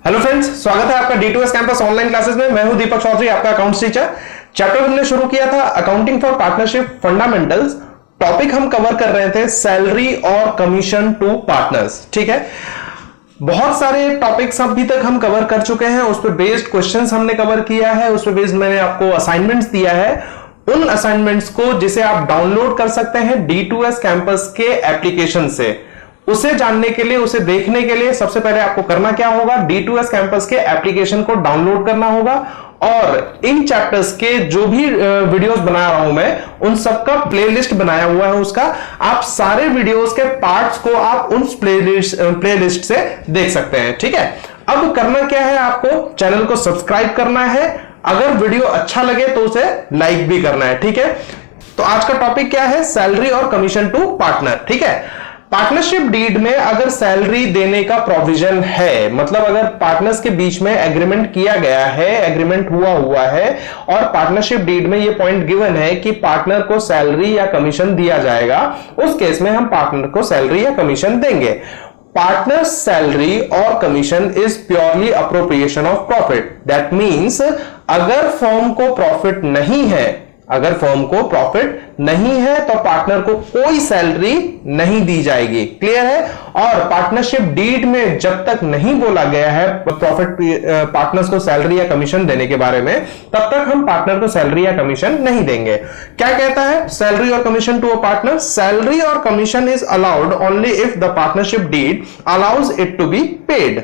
Hello friends, स्वागत है आपका D2S कैंपस ऑनलाइन क्लासेस में। मैं हूं दीपक चौधरी, आपका अकाउंट्स टीचर। चैप्टर हमने शुरू किया था accounting for partnership fundamentals. Topic हम कवर कर रहे थे सैलरी और कमीशन टू पार्टनर्स। ठीक है, बहुत सारे टॉपिक्स अभी तक हम कवर कर चुके हैं। उस पर बेस्ड क्वेश्चंस हमने कवर किया है, उस पर बेस्ड मैंने आपको असाइनमेंट्स दिया है। उन असाइनमेंट्स को जिसे आप डाउनलोड कर सकते हैं D2S कैंपस के एप्लीकेशन से, उसे जानने के लिए, उसे देखने के लिए सबसे पहले आपको करना क्या होगा, D2S कैंपस के एप्लीकेशन को डाउनलोड करना होगा और इन चैप्टर्स के जो भी वीडियोस बना रहा हूं मैं, उन सबका प्लेलिस्ट बनाया हुआ है। उसका आप सारे वीडियोस के पार्ट्स को आप उन प्लेलिस्ट से देख सकते हैं। ठीक है, अब करना क्या है, आपको चैनल को सब्सक्राइब करना है, अगर वीडियो अच्छा लगे तो उसे लाइक भी करना है। ठीक है, तो आज का टॉपिक क्या है, सैलरी और कमीशन टू पार्टनर। ठीक है, पार्टनरशिप डीड में अगर सैलरी देने का प्रोविजन है, मतलब अगर पार्टनर्स के बीच में एग्रीमेंट किया गया है, एग्रीमेंट हुआ है और पार्टनरशिप डीड में ये पॉइंट गिवन है कि पार्टनर को सैलरी या कमीशन दिया जाएगा, उस केस में हम पार्टनर को सैलरी या कमीशन देंगे। पार्टनर सैलरी और commission is purely appropriation of profit. That means अगर फर्म को प्रॉफिट नहीं है, अगर फर्म को प्रॉफिट नहीं है तो पार्टनर को कोई सैलरी नहीं दी जाएगी। क्लियर है? और पार्टनरशिप डीड में जब तक नहीं बोला गया है प्रॉफिट पार्टनर्स को सैलरी या कमीशन देने के बारे में, तब तक हम पार्टनर को सैलरी या कमीशन नहीं देंगे। क्या कहता है सैलरी और commission to a partner? Salary और commission is allowed only if the partnership deed allows it to be paid.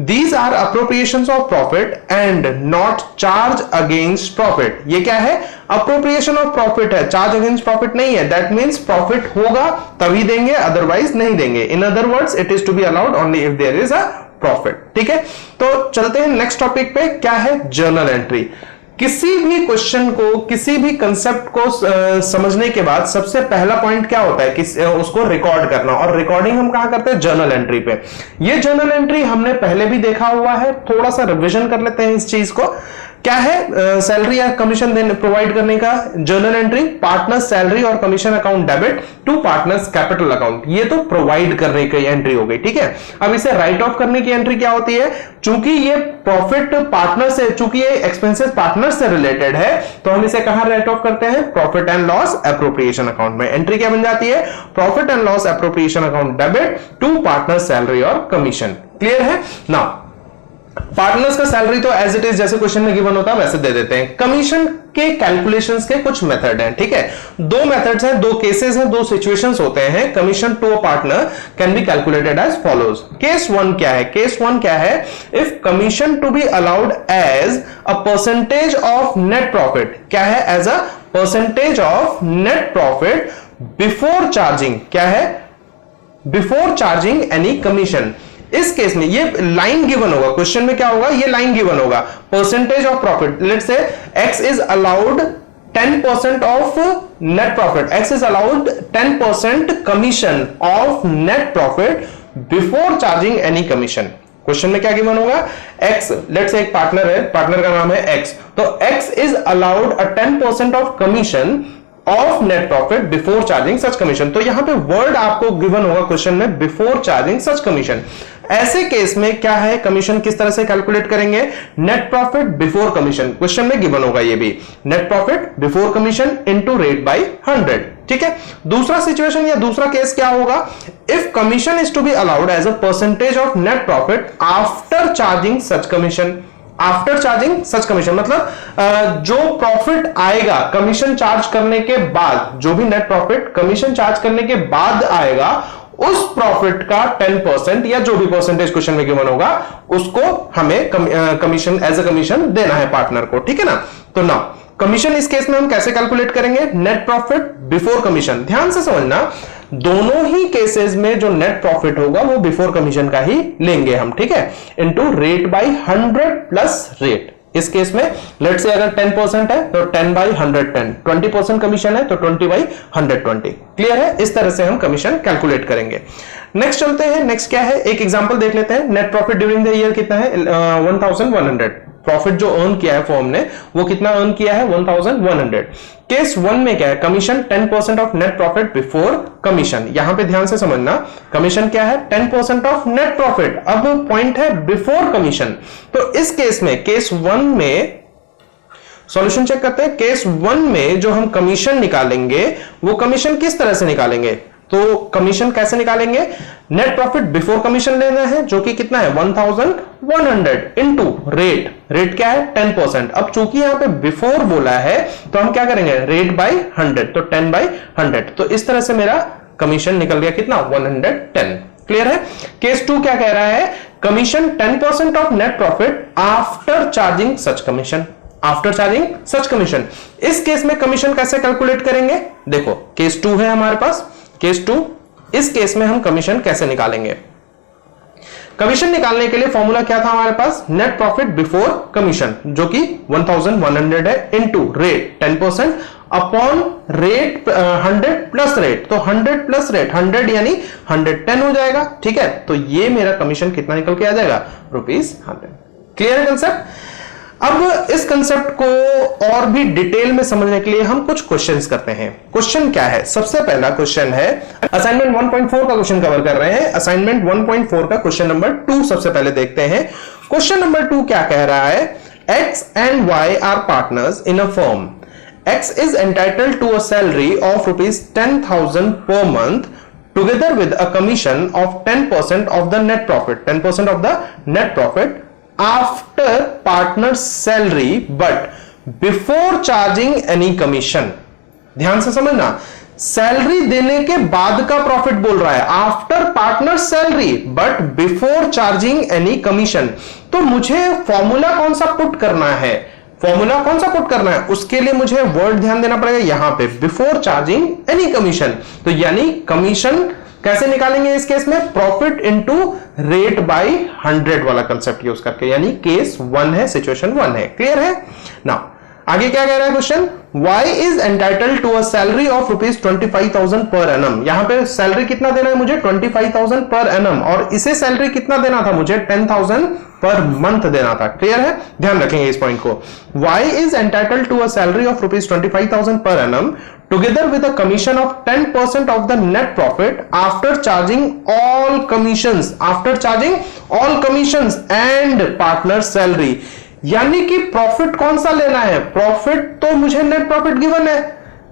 These are appropriations of profit and not charge against profit. ये क्या है? Appropriation of profit है, charge against profit नहीं है। That means profit होगा तभी देंगे, otherwise नहीं देंगे। In other words, it is to be allowed only if there is a profit. ठीक है, तो चलते हैं नेक्स्ट टॉपिक पे। क्या है? Journal entry. किसी भी क्वेश्चन को, किसी भी कंसेप्ट को समझने के बाद सबसे पहला पॉइंट क्या होता है कि उसको रिकॉर्ड करना, और रिकॉर्डिंग हम कहां करते हैं? जर्नल एंट्री पे। ये जर्नल एंट्री हमने पहले भी देखा हुआ है, थोड़ा सा रिवीजन कर लेते हैं इस चीज को। क्या है सैलरी या कमीशन देने प्रोवाइड करने का जर्नल एंट्री? पार्टनर सैलरी और commission account debit to partners capital account. ये तो प्रोवाइड करने की एंट्री हो गई। ठीक है, अब इसे राइट ऑफ करने की एंट्री क्या होती है? चूंकि ये प्रॉफिट पार्टनर से, चूंकि ये एक्सपेंसेस पार्टनर से रिलेटेड है, तो हम इसे कहां राइट ऑफ करते हैं? Profit and loss appropriation account में। एंट्री क्या बन जाती है? Profit and loss appropriation account debit to partner salary और कमीशन। क्लियर है ना? पार्टनर्स का सैलरी तो एज इट इज जैसे क्वेश्चन में गिवन होता है वैसे दे देते हैं। कमीशन के कैलकुलेशंस के कुछ मेथड हैं। ठीक है, दो मेथड्स हैं, दो केसेस हैं, दो सिचुएशंस होते हैं। Commission to a partner can be calculated as follows. Case one क्या है? केस वन क्या है? If commission to be allowed as a percentage of net profit. क्या है? As a percentage of net profit before charging. क्या है? Before charging any commission. इस case में ये लाइन गिवन होगा, क्वेश्चन में क्या होगा? ये लाइन गिवन होगा, percentage of profit. Let's say x is allowed 10% of net profit, x is allowed 10% commission of net profit before charging any commission. Question में क्या गिवन होगा? x, लेट्स से एक पार्टनर है, पार्टनर का नाम है x, तो x is allowed a 10% of commission of net profit before charging such commission. तो यहां पे वर्ड आपको गिवन होगा क्वेश्चन में, बिफोर चार्जिंग सच कमीशन। ऐसे केस में क्या है, कमीशन किस तरह से कैलकुलेट करेंगे? Net profit before commission. Question में गिवन होगा ये भी, net profit before commission into rate by 100। ठीक है, दूसरा सिचुएशन या दूसरा केस क्या होगा? If commission is to be allowed as a percentage of net profit after charging such commission. After charging such commission मतलब जो प्रॉफिट आएगा कमीशन चार्ज करने के बाद, जो भी नेट प्रॉफिट कमीशन चार्ज करने के बाद आएगा, उस प्रॉफिट का 10% या जो भी परसेंटेज क्वेश्चन में गिवन होगा, उसको हमें कमीशन एज अ कमीशन देना है पार्टनर को। ठीक है ना? तो ना कमीशन इस केस में हम कैसे कैलकुलेट करेंगे? Net profit before commission. ध्यान से समझना, दोनों ही केसेस में जो नेट प्रॉफिट होगा वो बिफोर कमीशन का ही लेंगे हम। ठीक है, into rate by 100 plus rate. इस केस में लेट से अगर 10% है तो 10 बाई 110, 20% कमीशन है तो 20 बाई 120। क्लियर है? इस तरह से हम कमीशन कैलकुलेट करेंगे। नेक्स्ट चलते हैं, नेक्स्ट क्या है, एक एग्जांपल देख लेते हैं। Net profit during the year कितना है, 1100। प्रॉफिट जो अर्न किया है फर्म ने वो कितना अर्न किया है, 1100। केस 1 में क्या है, commission 10% of net profit before commission. यहां पे ध्यान से समझना, कमीशन क्या है, 10% ऑफ नेट प्रॉफिट। अब पॉइंट है बिफोर कमीशन। तो इस केस में, केस 1 में सॉल्यूशन चेक करते हैं। केस 1 में जो हम कमीशन निकालेंगे वो कमीशन किस तरह से निकालेंगे, तो कमीशन कैसे निकालेंगे, नेट प्रॉफिट बिफोर कमीशन लेना है जो कि कितना है 1100 इनटू रेट। रेट क्या है 10%। अब चूंकि यहां पे बिफोर बोला है तो हम क्या करेंगे, रेट बाय 100, तो 10 बाय 100। तो इस तरह से मेरा कमीशन निकल गया कितना 110। क्लियर है। केस 2 क्या कह रहा है, commission 10% of net profit after charging such commission. After charging such commission. इस केस में कमीशन कैसे कैलकुलेट करेंगे, देखो केस 2 है हमारे पास, केस 2। इस केस में हम कमीशन कैसे निकालेंगे, कमीशन निकालने के लिए फॉर्मूला क्या था हमारे पास, नेट प्रॉफिट बिफोर कमीशन जो कि 1100 है into rate 10% upon rate 100 plus rate. तो 100 प्लस रेट 100 यानी 110 हो जाएगा। ठीक है, तो ये मेरा कमीशन कितना निकल के आ जाएगा, ₹100। क्लियर है कंसेप्ट। अब इस कंसेप्ट को और भी डिटेल में समझने के लिए हम कुछ क्वेश्चंस करते हैं। क्वेश्चन क्या है, सबसे पहला क्वेश्चन है असाइनमेंट 1.4 का क्वेश्चन कवर कर रहे हैं। असाइनमेंट 1.4 का क्वेश्चन नंबर 2 सबसे पहले देखते हैं। क्वेश्चन नंबर 2 क्या कह रहा है, X and Y are partners in a firm. X is entitled to a salary of ₹10,000 per month together with a commission of 10% of the net profit, 10% of the net profit after partner's salary but before charging any commission। ध्यान से समझना, salary देने के बाद का profit बोल रहा है, after partner salary but before charging any commission. तो मुझे फॉर्मूला कौन सा पुट करना है, फॉर्मूला कौन सा पुट करना है, उसके लिए मुझे वर्ड ध्यान देना पड़ेगा यहां पे, बिफोर चार्जिंग एनी कमीशन। तो यानी कमीशन कैसे निकालेंगे इस केस में, प्रॉफिट इनटू रेट बाय 100 वाला कंसेप्ट यूज करके, यानी केस 1 है, सिचुएशन 1 है। क्लियर है ना। आगे क्या कह रहा है question, Y is entitled to a salary of ₹25,000 per annum। यहां पे सैलरी कितना देना है मुझे, 25,000 पर एनम, और इसे सैलरी कितना देना था मुझे, 10,000 पर मंथ देना था। क्लियर है, ध्यान रखेंगे इस पॉइंट को। Y is entitled to a salary of ₹25,000 per annum together with a commission of 10% of the net profit after charging all commissions, after charging all commissions and partner salary। यानी कि profit कौन सा लेना है, profit तो मुझे net profit given है,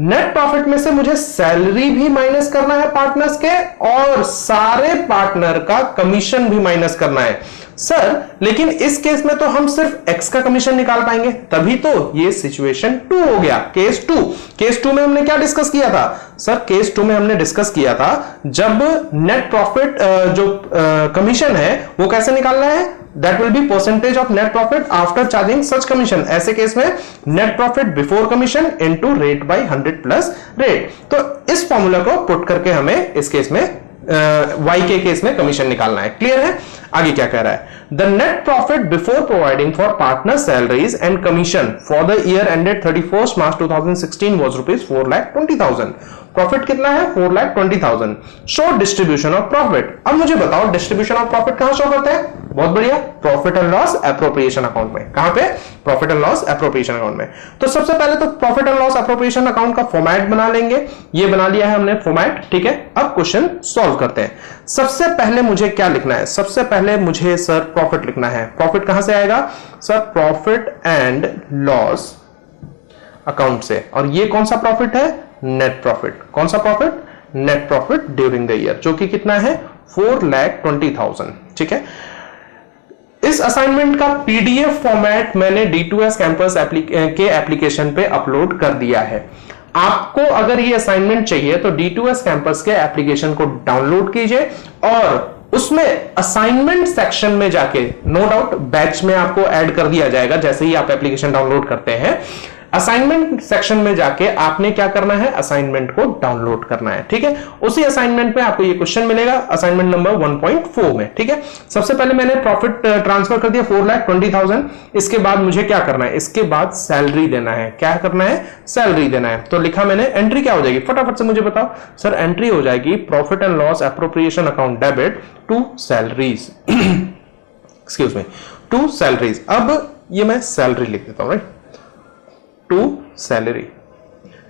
net profit में से मुझे सैलरी भी माइनस करना है पार्टनर्स के, और सारे पार्टनर का कमीशन भी माइनस करना है। सर लेकिन इस केस में तो हम सिर्फ एक्स का कमीशन निकाल पाएंगे, तभी तो ये सिचुएशन 2 हो गया, केस 2। केस 2 में हमने क्या डिस्कस किया था, सर केस 2 में हमने डिस्कस किया था जब नेट प्रॉफिट जो कमीशन है वो कैसे निकालना है, that will be percentage of net profit after charging such commission. ऐसे केस में net profit before commission into rate by 100 plus rate. तो इस फॉर्मूला को पुट करके हमें इस केस में Y के केस में कमीशन निकालना है। क्लियर है। आगे क्या कह रहा है, the net profit before providing for partner salaries and commission for the year ended 31 March 2016 was ₹4,20,000। Profit कितना है, 4,20,000। Show distribution of profit. अब मुझे बताओ डिस्ट्रीब्यूशन ऑफ प्रॉफिट कहां शो करता है, बहुत बढ़िया, profit and loss appropriation account में। कहां पे, profit and loss appropriation account में। तो सबसे पहले तो profit and loss appropriation account का फॉर्मेट बना लेंगे, ये बना लिया है हमने फॉर्मेट। ठीक है, अब क्वेश्चन सॉल्व करते हैं। सबसे पहले मुझे क्या लिखना है, सबसे पहले मुझे सर प्रॉफिट लिखना है। प्रॉफिट कहां से आएगा sir, profit and loss account से। और ये कौन सा प्रॉफिट है, नेट प्रॉफिट। कौन सा profit, net profit during the year, जो कि कितना है 4,20,000। ठीक है, इस असाइनमेंट का पीडीएफ फॉर्मेट मैंने D2S कैंपस के एप्लीकेशन पे अपलोड कर दिया है। आपको अगर ये असाइनमेंट चाहिए तो D2S कैंपस के एप्लीकेशन को डाउनलोड कीजिए और उसमें असाइनमेंट सेक्शन में जाके, नो डाउट बैच में आपको ऐड कर दिया जाएगा जैसे ही आप एप्लीकेशन डाउनलोड करते हैं। असाइनमेंट सेक्शन में जाके आपने क्या करना है, असाइनमेंट को डाउनलोड करना है, ठीक है। उसी असाइनमेंट में आपको ये क्वेश्चन मिलेगा, असाइनमेंट नंबर 1.4 में, ठीक है। सबसे पहले मैंने प्रॉफिट ट्रांसफर कर दिया 4,20,000। इसके बाद मुझे क्या करना है, इसके बाद सैलरी देना है। क्या करना है, सैलरी देना है। तो लिखा मैंने, एंट्री क्या हो जाएगी फटाफट से मुझे बताओ सर। एंट्री हो जाएगी profit and loss appropriation account debit to salaries, excuse me, to salaries. अब ये मैं सैलरी लिख देता हूं, राइट, टू सैलरी,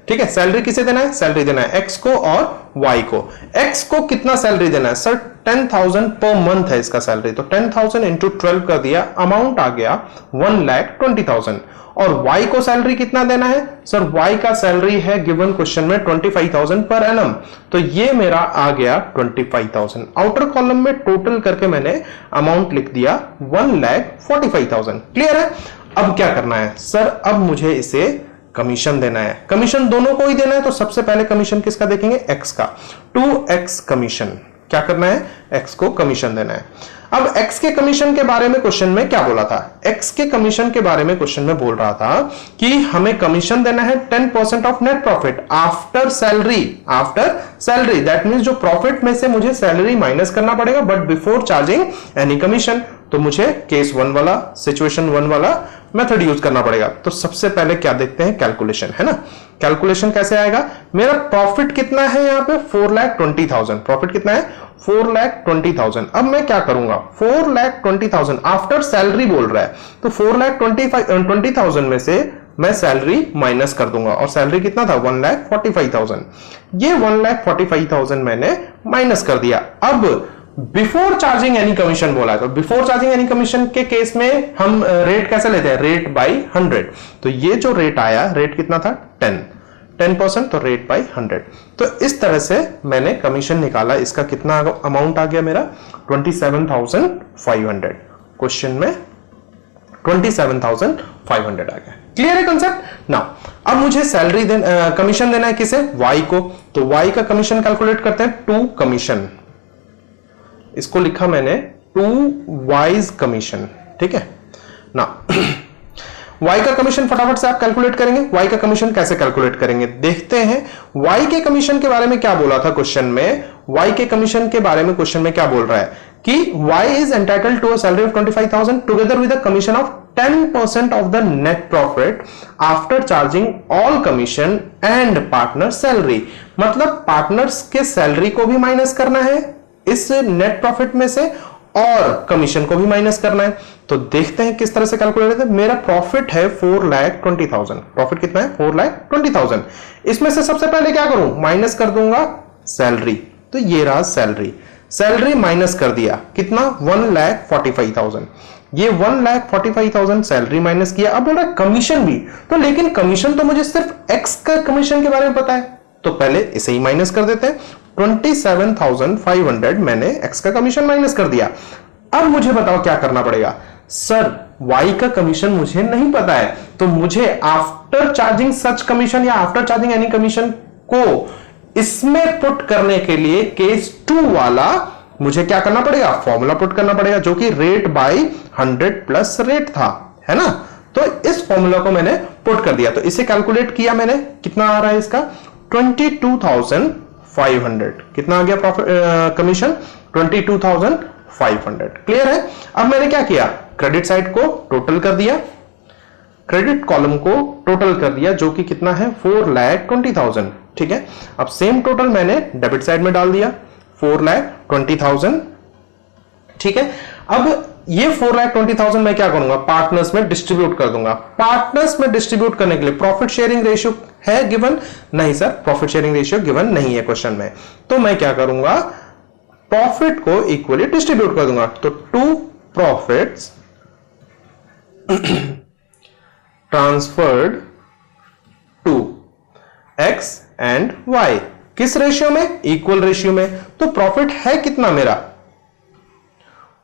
ठीक है। सैलरी किसे देना है, सैलरी देना है एक्स को और वाई को। एक्स को कितना सैलरी देना है सर, 10,000 पर मंथ है इसका सैलरी, तो 10,000 इंटू 12 कर दिया, अमाउंट आ गया 1,20,000। और वाई को सैलरी कितना देना है सर, वाई का सैलरी है गिवन क्वेश्चन में 25,000 पर एनम, तो ये मेरा आ गया 25,000। आउटर कॉलम में टोटल करके मैंने अमाउंट लिख दिया 1,45,000। क्लियर है। अब क्या करना है सर, अब मुझे इसे कमीशन देना है। कमीशन दोनों को ही देना है, तो सबसे पहले कमीशन किसका देखेंगे, एक्स का। 2x कमीशन, क्या करना है, एक्स को कमीशन देना है। अब एक्स के कमीशन के बारे में क्वेश्चन में क्या बोला था, एक्स के कमीशन के बारे में क्वेश्चन में बोल रहा था कि हमें कमीशन देना है 10% of net profit after salary. After salary that means जो प्रॉफिट में से मुझे सैलरी माइनस करना पड़ेगा, but before charging any commission. तो मुझे केस 1 वाला, सिचुएशन 1 वाला मेथड यूज करना पड़ेगा। तो सबसे पहले क्या देखते हैं, कैलकुलेशन, है ना। कैलकुलेशन कैसे आएगा, मेरा प्रॉफिट कितना है यहाँ पे 4,20,000, प्रॉफिट कितना है 4,20,000। अब मैं क्या करूंगा, 4,20,000 आफ्टर सैलरी बोल रहा है, तो 4,20,000 में से मैं सैलरी माइनस कर दूंगा, और सैलरी कितना था 1,45,000। ये 1,45,000 मैंने माइनस कर दिया। अब बिफोर चार्जिंग एनी कमीशन बोला है, तो बिफोर चार्जिंग एनी कमीशन के केस में हम रेट कैसे लेते हैं, रेट बाई 100। तो ये जो रेट आया, रेट कितना था 10%, तो रेट बाई 100। तो इस तरह से मैंने कमीशन निकाला। इसका कितना अमाउंट आ गया मेरा 27,500। क्वेश्चन में 27,500 आ गया। क्लियर है कंसेप्ट। नाउ अब मुझे सैलरी कमीशन देना है किसे, वाई को। तो वाई का कमीशन कैलकुलेट करते हैं, 2 कमीशन, इसको लिखा मैंने 2 वाइज कमीशन, ठीक है ना। वाई का कमीशन फटाफट से आप कैलकुलेट करेंगे। वाई का कमीशन कैसे कैलकुलेट करेंगे, देखते हैं। वाई के कमीशन के बारे में क्या बोला था क्वेश्चन में, वाई के कमीशन के बारे में क्वेश्चन में क्या बोल रहा है कि Y is entitled to a salary of 25,000 together with a commission of 10% of the net profit after charging all commission and partner salary. मतलब पार्टनर्स के सैलरी को भी माइनस करना है इस नेट प्रॉफिट में से, और कमीशन को भी माइनस करना है। तो देखते हैं किस तरह से कैलकुलेट करते हैं। मेरा प्रॉफिट है 4,20,000, प्रॉफिट कितना है 4,20,000। इसमें से सबसे पहले क्या करूं, माइनस कर दूंगा सैलरी। तो ये रहा सैलरी, सैलरी माइनस कर दिया, कितना 1,45,000। ये 1,45,000 सैलरी माइनस किया। अब बोल रहा है कमीशन भी, तो लेकिन कमीशन तो मुझे सिर्फ एक्स का कमीशन के बारे में पता है, तो पहले इसे ही माइनस कर देते हैं। 27,500 मैंने एक्स का कमीशन माइनस कर दिया। अब मुझे बताओ क्या करना पड़ेगा सर, वाई का कमीशन मुझे नहीं पता है, तो मुझे आफ्टर चार्जिंग सच कमीशन या आफ्टर चार्जिंग एनी कमीशन को इसमें पुट करने के लिए केस 2 वाला मुझे क्या करना पड़ेगा, फॉर्मूला पुट करना पड़ेगा, जो कि रेट बाई 100 प्लस रेट था, है ना। तो इस फॉर्मूला को मैंने पुट कर दिया। तो इसे कैलकुलेट किया मैंने, कितना आ रहा है इसका 22,500। कितना आ गया प्रॉफिट कमीशन 22,500। क्लियर है। अब मैंने क्या किया, क्रेडिट साइड को टोटल कर दिया, क्रेडिट कॉलम को टोटल कर दिया, जो कि कितना है 4,20,000, ठीक है। अब सेम टोटल मैंने डेबिट साइड में डाल दिया 4,20,000, ठीक है। अब ये 4,20,000 मैं क्या करूंगा, पार्टनर्स में डिस्ट्रीब्यूट कर दूंगा। पार्टनर्स में डिस्ट्रीब्यूट करने के लिए प्रॉफिट शेयरिंग रेशियो है गिवन, नहीं sir profit sharing ratio given नहीं है क्वेश्चन में। तो मैं क्या करूंगा, प्रॉफिट को इक्वली डिस्ट्रीब्यूट कर दूंगा। तो 2 profits transferred to X and Y, किस रेशियो में, इक्वल रेशियो में। तो प्रॉफिट है कितना मेरा,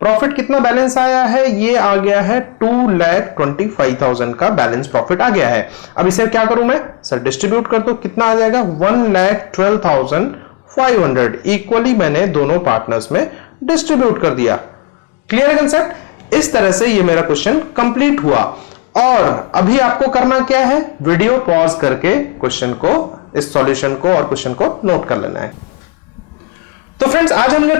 प्रॉफिट कितना बैलेंस आया है, ये आ गया है 2,25,000 का बैलेंस प्रॉफिट आ गया है। अब इसे क्या करूं मैं सर, डिस्ट्रीब्यूट कर दो, कितना आ जाएगा 1,12,500। इक्वली मैंने दोनों पार्टनर्स में डिस्ट्रीब्यूट कर दिया। क्लियर है कंसेप्ट। इस तरह से ये मेरा क्वेश्चन कंप्लीट हुआ। और अभी आपको करना क्या है, वीडियो पॉज करके क्वेश्चन को, इस सॉल्यूशन को और क्वेश्चन को नोट कर लेना है। तो फ्रेंड्स, आज हमने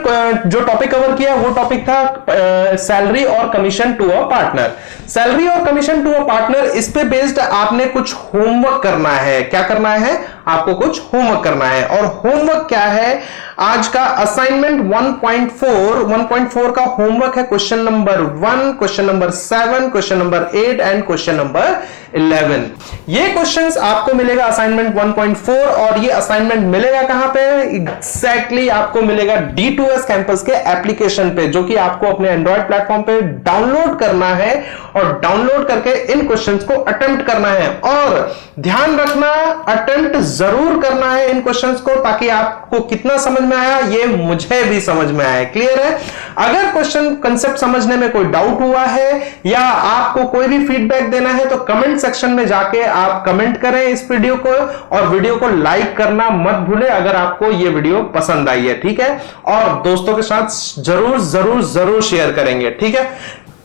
जो टॉपिक कवर किया वो टॉपिक था सैलरी और commission to a partner. Salary और कमीशन टू अ पार्टनर, इस पे बेस्ड आपने कुछ होमवर्क करना है। क्या करना है, आपको कुछ होमवर्क करना है। और होमवर्क क्या है, आज का असाइनमेंट 1.4 का होमवर्क है question number 1, question number 7, question number 8 and question number 11। ये क्वेश्चंस आपको मिलेगा असाइनमेंट 1.4 और ये असाइनमेंट मिलेगा कहां पे, एग्जैक्टली आपको मिलेगा D2S कैंपस के एप्लीकेशन पे, जो कि आपको अपने एंड्रॉइड प्लेटफॉर्म पे डाउनलोड करना है और डाउनलोड करके इन क्वेश्चंस को अटेम्प्ट करना है। और ध्यान रखना, अटेम्प्ट जरूर करना है इन क्वेश्चंस को, ताकि आपको कितना समझ में आया ये मुझे भी समझ में आया। क्लियर है? अगर क्वेश्चन कंसेप्ट समझने में कोई डाउट हुआ है या आपको कोई भी फीडबैक देना है तो कमेंट सेक्शन में जाके आप कमेंट करें इस वीडियो को, और वीडियो को लाइक करना मत भूलें अगर आपको ये वीडियो पसंद आई है, ठीक है? और दोस्तों के साथ जरूर जरूर जरूर शेयर करेंगे, ठीक है?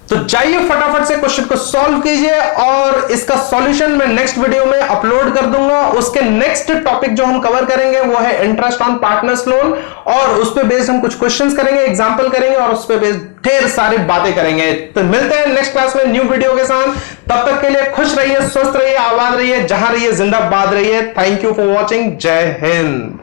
तो जाइए फटाफट से क्वेश्चन को सॉल्व कीजिए, और इसका सॉल्यूशन मैं नेक्स्ट वीडियो में अपलोड कर दूंगा। उसके नेक्स्ट टॉपिक जो हम कवर करेंगे वो है इंटरेस्ट ऑन पार्टनर्स लोन, और उस पे बेस्ड हम कुछ क्वेश्चंस करेंगे, एग्जांपल करेंगे, और उस पे बेस्ड ढेर सारी बातें करेंगे। तो मिलते हैं नेक्स्ट क्लास में न्यू वीडियो के साथ। तब तक के लिए खुश रहिए, स्वस्थ रहिए, आबाद रहिए, जहां रहिए जिंदाबाद रहिए। Thank you for watching. जय हिंद।